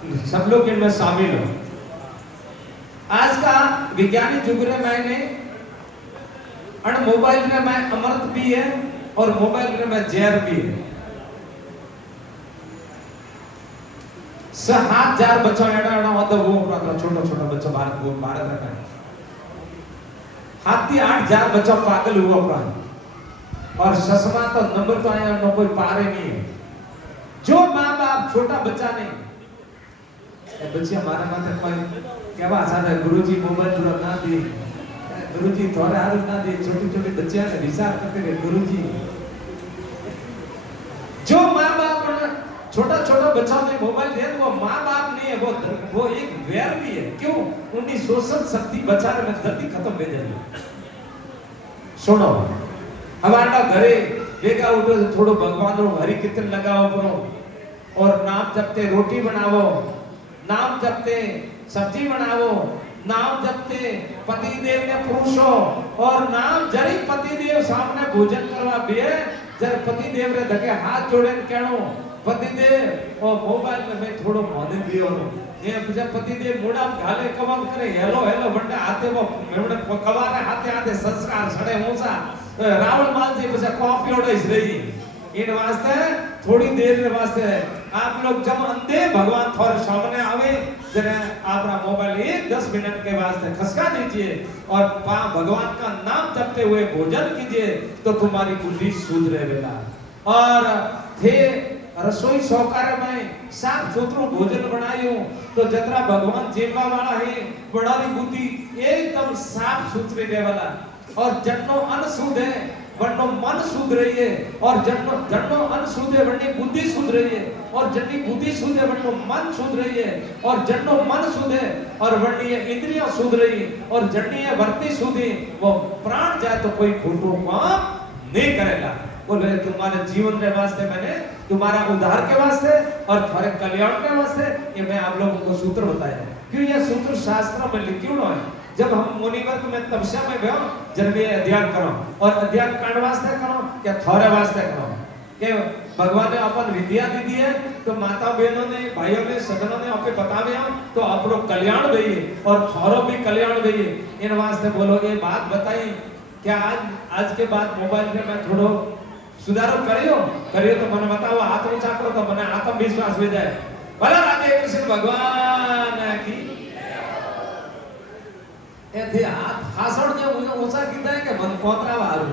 सब लोग इनमें शामिल हो। आज का विज्ञानिक युग रे मैंने अन मोबाइल रे में अमृत भी है और मोबाइल रे में जहर भी है। 7,000 बच्चा एड़ा एड़ा होता वो छोटा छोटा बच्चा भारत में हाथी 8,000 बच्चा पागल हुआ प्राण और चश्मा तो नंबर तो आया न कोई पारे नहीं है। जो माँ बाप छोटा बच्चा नहीं बच्चे हमारे माथे कोई क्या बात है गुरुजी मोबाइल पूरा ना दी गुरुजी थोड़े हाथ ना दी छोटी छोटी बच्चियां ने विचार करते रहे गुरुजी। जो माँ बाप छोटा छोटा बच्चा ने मोबाइल दिया वो माँ बाप नहीं है वो एक वैर भी है। क्यों? उनकी शोषण शक्ति बचाने में जल्दी खत्म हो जाएगी। सुनो हमारा घरे बेगा उठो थोड़ो भगवान रो हरि कीर्तन लगाओ करो और नाम जपते रोटी बनाओ, नाम जपते सब्जी बनाओ, नाम जपते पति देव ने पुरुषो और नाम जरी पति देव सामने भोजन करवा बिये जर पति देव रे धके हाथ जोड़े कहणो पति देव और मोबाइल में मैं थोड़ो मोने दियो ये पूजा पति देव मोड़ा घाले कवम करे हेलो हेलो बंडे हाथे वो मेवड़े कवारे हाथे हाथे संस्कार सड़े मूसा रावण माल जी पूजा कॉफी ऑर्डर इस रही इन वास्ते थोड़ी देर के वास्ते आप लोग जब अंधे भगवान थोड़े सामने आवे जरा आपका मोबाइल 10 मिनट के वास्ते खसका दीजिए और भगवान का नाम जपते हुए भोजन कीजिए तो तुम्हारी बुद्धि सुधरे बेटा। और फिर रसोई सौकार में साफ सुथरो भोजन बनायो तो जतरा भगवान जेवा वाला है बड़ारी बुद्धि एकदम साफ सुथरे रहे वाला और जन्नो अन्न शुद्ध है वरनो मन शुद्ध रही है और जन्नो अन्न शुद्ध है वरनी बुद्धि शुद्ध रही है और जन्नी बुद्धि शुद्ध है वरनो मन शुद्ध रही है और जन्नो मन शुद्ध है और वरनी इंद्रियां शुद्ध रही है और जन्नी है वर्ती शुद्ध है वो प्राण जाए तो कोई खोटो काम नहीं करेगा। बोले तुम्हारे जीवन के वास्ते मैंने तुम्हारा उद्धार के वास्ते और तुम्हारे कल्याण के वास्ते ये मैं आप लोगों को सूत्र बताया। क्यों ये सूत्र शास्त्र में लिखे हुए हैं। जब हम मुनिवर्ग में तपस्या में गए जब ये अध्ययन करो और अध्ययन करने वास्ते करो क्या थोड़े वास्ते करो कि भगवान ने अपन विद्या दी दी है तो माता बहनों ने भाइयों ने सज्जनों ने आपके बतावे तो आप लोग कल्याण भइए और थोड़ो भी कल्याण भइए इन वास्ते बोलो ये बात बताई क्या आज के बाद मोबाइल में मैं थोड़ो सुधारो करियो तो मने बताओ हाथ ऊंचा करो तो मने आत्मविश्वास हो जाए। भला राधे कृष्ण भगवान की ए थे हाथ हासड़ जो ऊंचा कीता है कि मन कोतरा वारू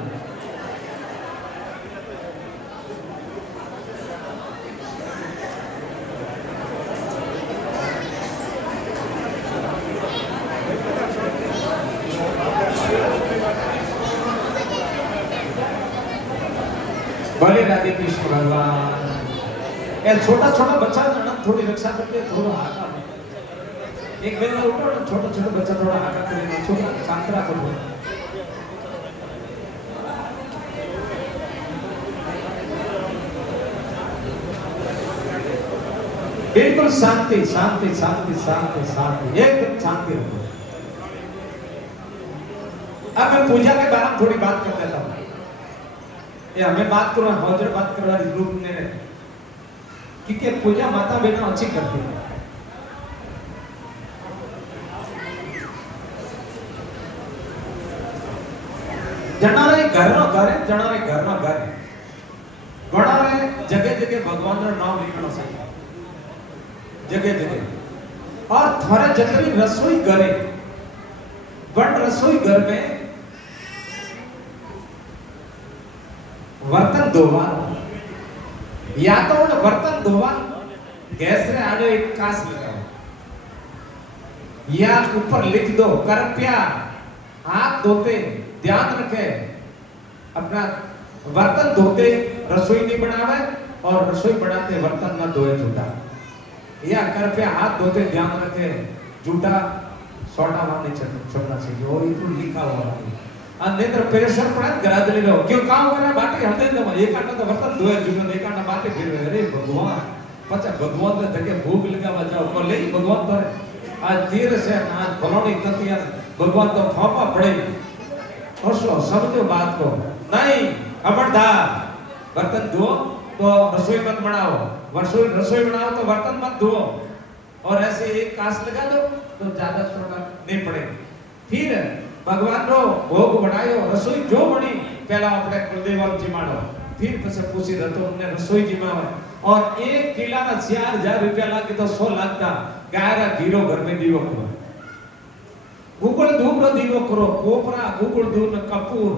भले राधे कृष्ण भगवान। ये छोटा छोटा बच्चा ना थोड़ी रक्षा करते थोड़ा हाका एक बेला उठो छोटा छोटा बच्चा थोड़ा हाका करे छोटा शांतरा करो बिल्कुल शांति शांति शांति शांति शांति एकदम शांति रखो। अब मैं पूजा के बारे में थोड़ी बात कर लेता हूँ। ये हमें बात करो हौजर बात करवा रूप ने क्योंकि पूजा माता बहना अच्छी करती है। जनारे घर है जनारे घर गणारे जगह जगह भगवान का नाम लिखना चाहिए जगह जगह और थोड़े जतरी रसोई घरे बड़ रसोई घर में बर्तन धोवा या तो बर्तन धोवा गैस रे आगे एक कांच लगाओ या ऊपर लिख दो कृपया हाथ धोते ध्यान रखे अपना बर्तन धोते रसोई नहीं बनावे और रसोई बनाते बर्तन न धोए झूठा या कृपया हाथ धोते ध्यान रखे झूठा सोटा मारने छोड़ना चाहिए और इतना लिखा हुआ है अन्यत्र प्रेशर पड़ा गरादली लो क्यों काम करे बाटे हदे दम एक आटा तो बर्तन धोए जुनो एक आटा बाटे फिर अरे भगवान पचा भगवान ने जगह भूख लगा बचाओ को ले भगवान पर आज तीर से आज फलोनी ततिया भगवान तो फापा पड़े और समझो बात को नहीं खबरदार बर्तन धो तो रसोई मत बनाओ रसोई बनाओ तो बर्तन मत धो और ऐसे एक कास लगा दो तो ज्यादा छोटा नहीं पड़े। फिर भगवान रो भोग बनायो, रसोई जो बनी पहला अपने कुलदेव जी मानो, फिर પછી પૂછી રતો ને રસોઈ જીમાવે और 1 किला ना 4000 रुपया लागे तो 100 લાગતા ગાયરા ઘીરો घर में दीवो करो, गुगल धूप रो दीवो करो, कोपरा गुगल धूप ने कपूर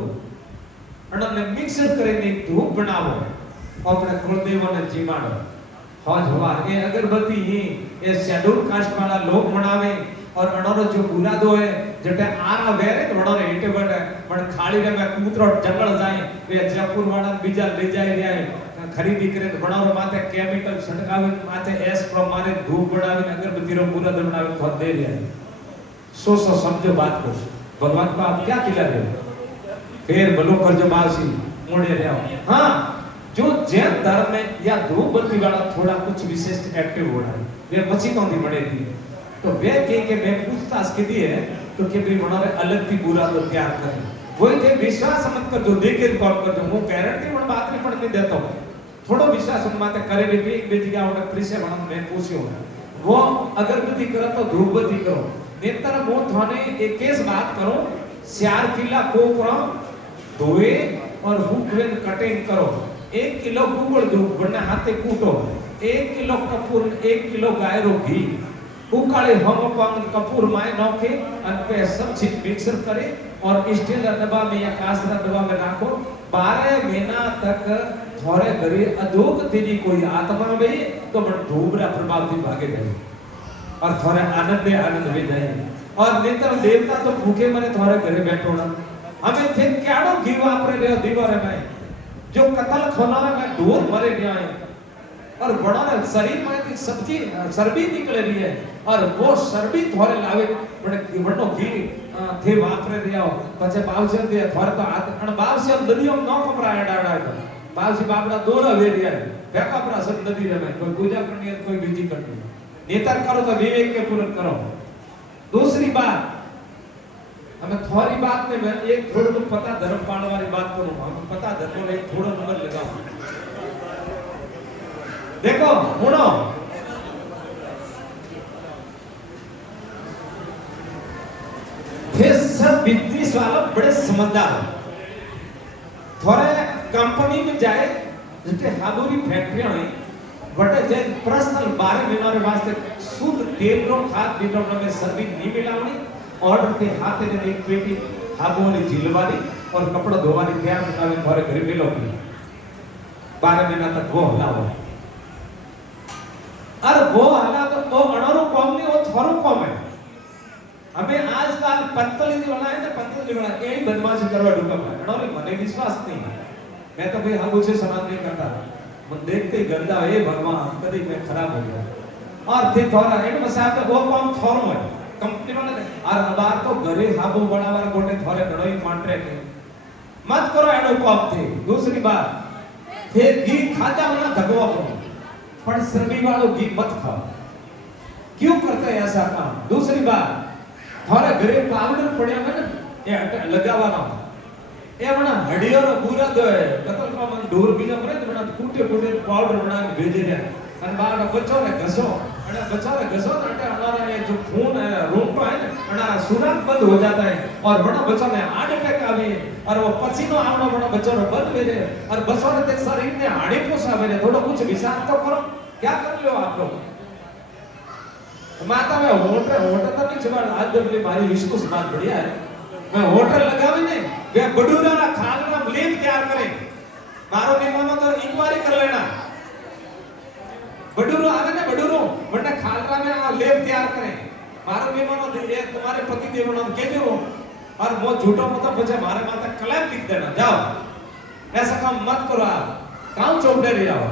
अने मिक्सर કરીને धूप बनावो अपने कुलदेव ने जीमाडो। हाँ जवार ये अगरबत्ती ये शेड्यूल कास्ट वाला लोग बनावे और अणोरो जो बुरादो है जटे आरा वेरे तो अणोरे एटे बटे पण खाली रे में कूतरो जंगल जाए वे जयपुर वाला बीजा ले जाए रे खरीदी करे तो बनारो माथे केमिकल छटकावे माथे एस प्रो मारे धूप बनावे अगरबत्ती रो बुरादो बनावे तो दे रे। सो समझो बात को, भगवान को आप क्या खिला रहे हो? फिर भलो करजो बासी मोड़े रे। हां जो जैन धर्म में या धूप बत्ती वाला थोड़ा कुछ विशिष्ट एक्टिव हो रहा है वे मची तो नहीं बने थी तो वे के मैं पूछताछ की दी है तो के भी बनावे अलग थी बुरा तो तैयार कर वही थे विश्वास मत कर जो देख के रिकॉर्ड कर दो वो गारंटी मन बात नहीं पड़ने देता हूं थोड़ो विश्वास उन माते करे भी एक बेटी का उन्हें प्रिसे बना मैं पूछियो वो अगरबत्ती करो तो धूप बत्ती करो नेतर वो थाने एक केस बात करो 4 किला कोपरा धोए और हुकवेन कटिंग करो 1 किलो गुगल धूप बन्ने हाथे कूटो 1 किलो कपूर 1 किलो गायरो घी उकाले हम पंग कपूर माय नौके अन पे सब चीज मिक्सर करे और स्टील डब्बा में या कांच डब्बा में रखो 12 महीना तक थोड़े घरे अधोक तेरी कोई आत्मा में तो मन धूबरा प्रभाव थी भागे जाए और थोड़े आनंद में जाए और नेत्र देवता तो भूखे मरे थोड़े घरे बैठो ना हमें थे क्याड़ो घी वापरे रे दीवारे में जो कतल खोनारे में दूर मरे गया और बड़ा शरीर में की सब्जी सर्दी निकल रही है और वो सर्दी थोड़े लावे बड़े बड़ो घी थे वापरे दिया पछे बावसे दे थोड़े तो हाथ अन बावसे नदियों में न कपराया डाड़ा बावसे बापड़ा दोरा वेरिया फेंका परा सब नदी रे में कोई पूजा करनी है कोई बीजी करनी है नेतर करो तो विवेक के पूर्ण करो। दूसरी बात हमें थोड़ी बात में मैं एक थोड़ा तो पता धर्म पाने वाली बात करूं हम पता धर्म में एक थोड़ा नंबर लगाऊं देखो सुनो ये सब बिजनेस वाला बड़े समझदार थोड़े कंपनी में जाए जितने हाबूरी फैक्ट्रियां हैं बटे जे पर्सनल 12 महीना रे वास्ते शुद्ध तेल रो खाद बीटों में सर्दी नहीं मिलावनी ऑर्डर के हाथे ने एक पेटी हाबोली झीलवानी और कपड़ा धोवानी तैयार बनावे थोड़े घर मिलोगी 12 महीना तक वो हलाओ और वो हला तो वो अणरो कॉम नहीं वो थोरो कॉम है हमें आजकल पतंजलि वाला है ना पतंजलि वाला यही बदमाशी करवा ढूंढा है अणरो मने विश्वास नहीं है मैं तो भाई हम उसे सलाम नहीं करता मन देखते ही गंदा है भगवान कभी मैं खराब हो गया और फिर थोड़ा एक मसाब तो वो कॉम थोरो है कंपनी वाले और अबार तो घरे हाबो बनावर गोटे थोड़े घणोई कॉन्ट्रैक्ट मत करो एडो कॉम थे। दूसरी बात फिर घी खाजा वाला धगवा करो पर श्रमी वालों घी मत खाओ क्यों करते हैं ऐसा काम। दूसरी बात थोड़ा घरे पाउडर पड़े में ना ये लगावाना ये बना हड्डियों रो पूरा दो है कतल का मन ढोर बिना पड़े तो बना कूटे कूटे पाउडर बना के भेजे रे अन बार का बच्चों ने घसो अने बच्चों ने घसो तो हमारा ये जो खून है रोंगटो है ना हमारा सुराग बंद हो जाता है और बड़ा बच्चों ने हार्ट अटैक आवे और वो पसीनो आवना बड़ा बच्चों ने बंद हो जाए और बच्चों ने देख शरीर ने हाड़ी पोसा आवे थोड़ा कुछ विचार तो करो क्या कर लो आप लोग। माता में होटल तो नहीं चला आज जब मारी विश्वास बात बढ़िया है मैं होटल लगावे ने वे बडूरा ना खालना लेप तैयार करे मारो निमानो तो इंक्वायरी कर लेना बडूरो आवे ने बडूरो वरना खालरा में आ लेप तैयार करे मारो निमानो ये तुम्हारे पति देव नाम के जो और वो झूठो मत बचे मारे माता क्लेम लिख देना जाओ ऐसा काम मत करो आप काम चौपड़े ले जाओ।